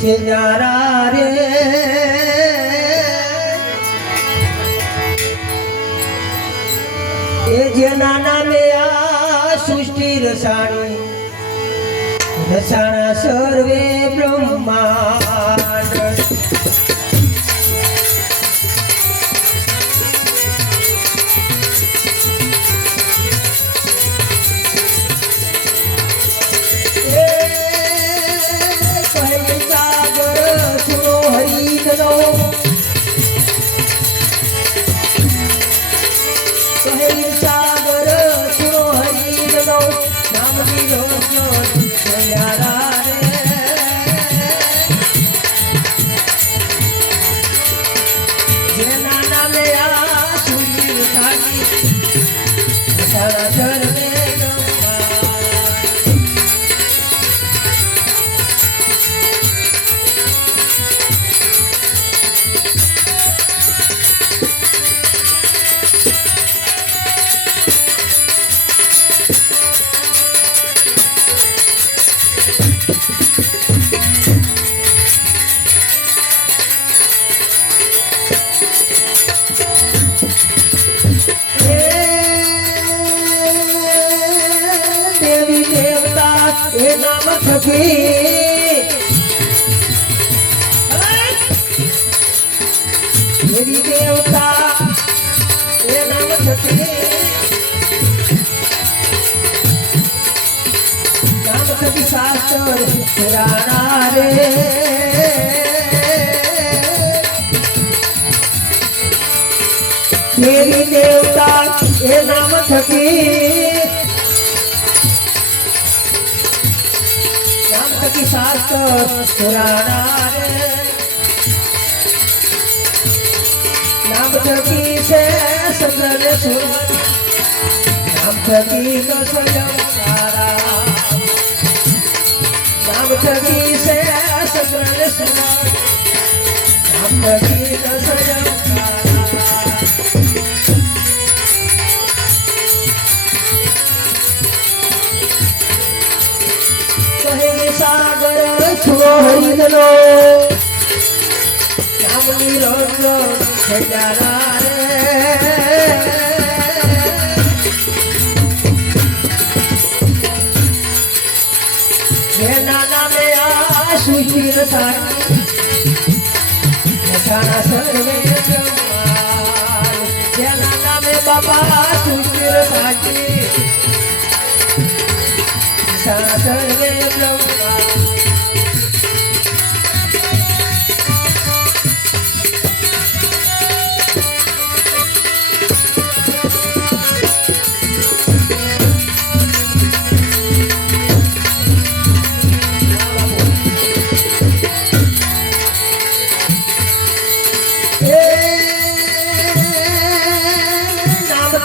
છે ન્યારા રે. એ જેના નામે આ સૃષ્ટિ રસાણી રસાણા સર્વે બ્રહ્માંડ. સર્વે દેવી દેવતા એ નામ થકી દેવી દેવતા એ નામ થકી નામ રાણા રે દેવતા એ નામ થકી નામ થકી શાસ્ત્ર પુરાણા રે નામ થકી છે સગલ સુર નામ થકી તો સ્વયં સારા નામ થકી છે સગલ સુર નામ થકી તો સ્વયં હરિદનો નામની રોજ સજારા રે સુશીલ સારી રસાણા સર્વે. જેના નામે બાબા સુશીલ સારી રસાણા સર્વે બ્રહ્માંડ.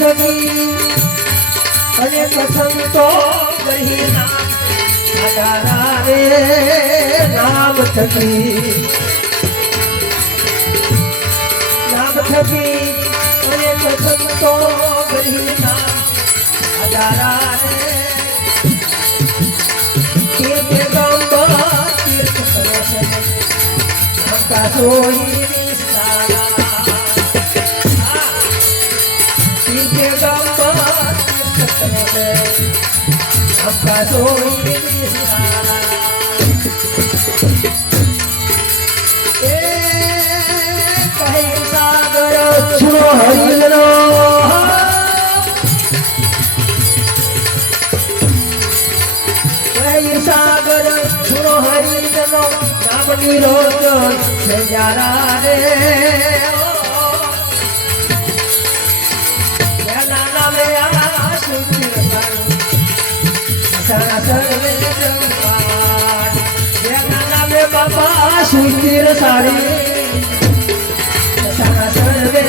નામ અને અનેક સંતો કહી રે નામ થકી. નામ થકી અનેક સંતો કહી નામ. રે. તીર્થ તીર્થ સરોસર chulo harilo નામની રોજ જારા રે સર્વે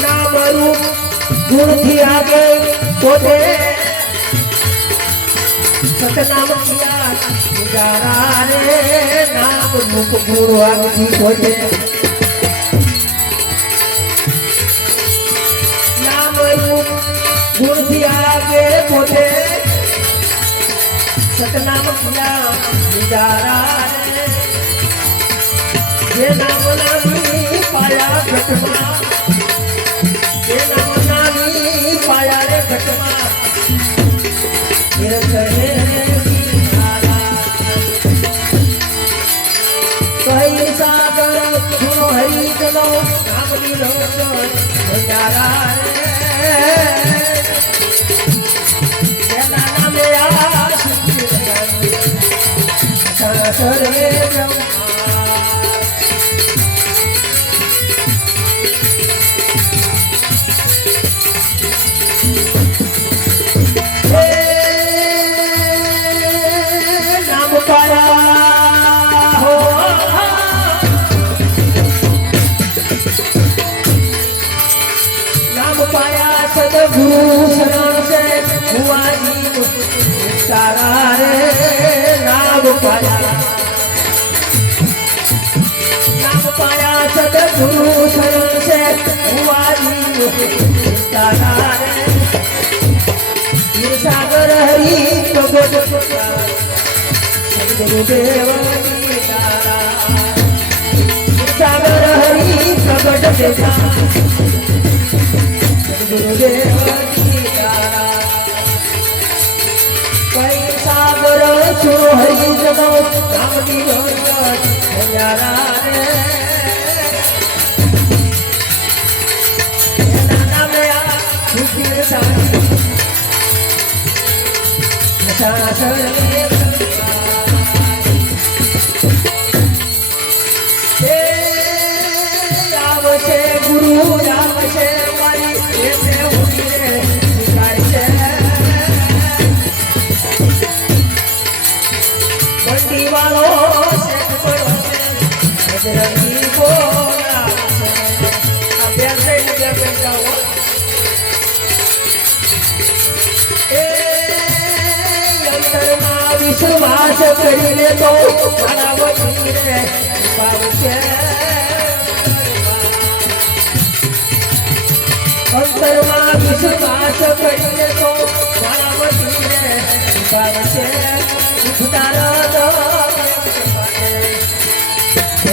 બ્રહ્માંડ ગુણથી આગળ પોતે. સતનામ કિયા તારા રે નામ રૂપ ગુરુ સતનામ નામ પાયા નામ પાયા હો નામ પાયા સદગુરુ શરણ સે ભુવાજી તારા રે નામ પાયા નામ પાયા સદગુરુ શરણ ભુવાજી તારા. गुरुदेव सागर हरि प्रकट देता गुरुदेव कई सागर छो हरि जगो राम की हजारा I'm not વિશ્વાસ કરીને તો મારા વતીને પાવશે અંતરમાં વિશ્વાસ કરીને તો મારા વતીને પાવશે ઉતારા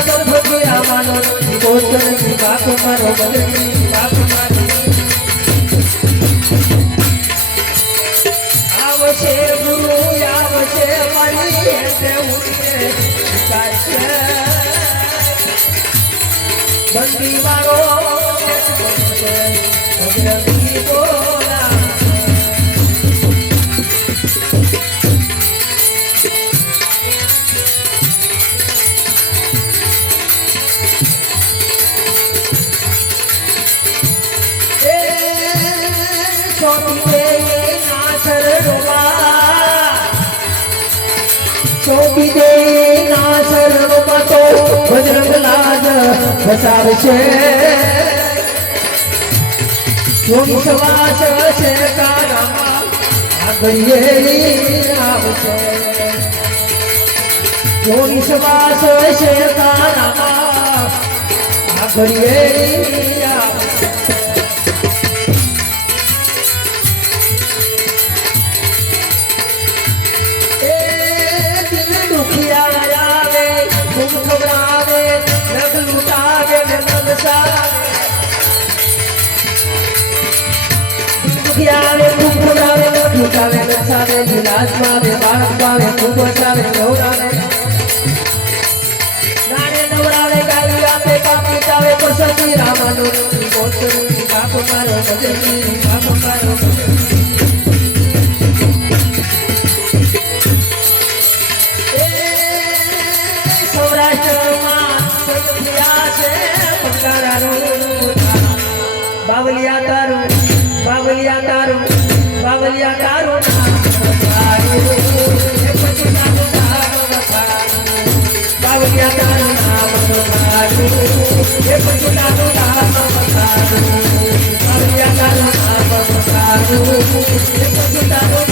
સુંદર મારો સરસ્વતી રામાનો ગોચર મદની બાપ મારો બંદી મારો ચોટી દે નાસર રોમા તો બજરંગ લાજ બસાવશે જોડી સવાસ છે કારામાં, આગળીએ આવશે જોડી સવાસ છે આવે નખ લૂટાવે નમસાવે લીલાસ પાવે બાળક પાવે ખૂબ વસાવે ગૌરાવે નાને નવરાવે ગાલી આપે કાપી ચાવે પસંદી રામાનો બાપ મારો મજની બાપ મારો મજની બાવલિયા તારું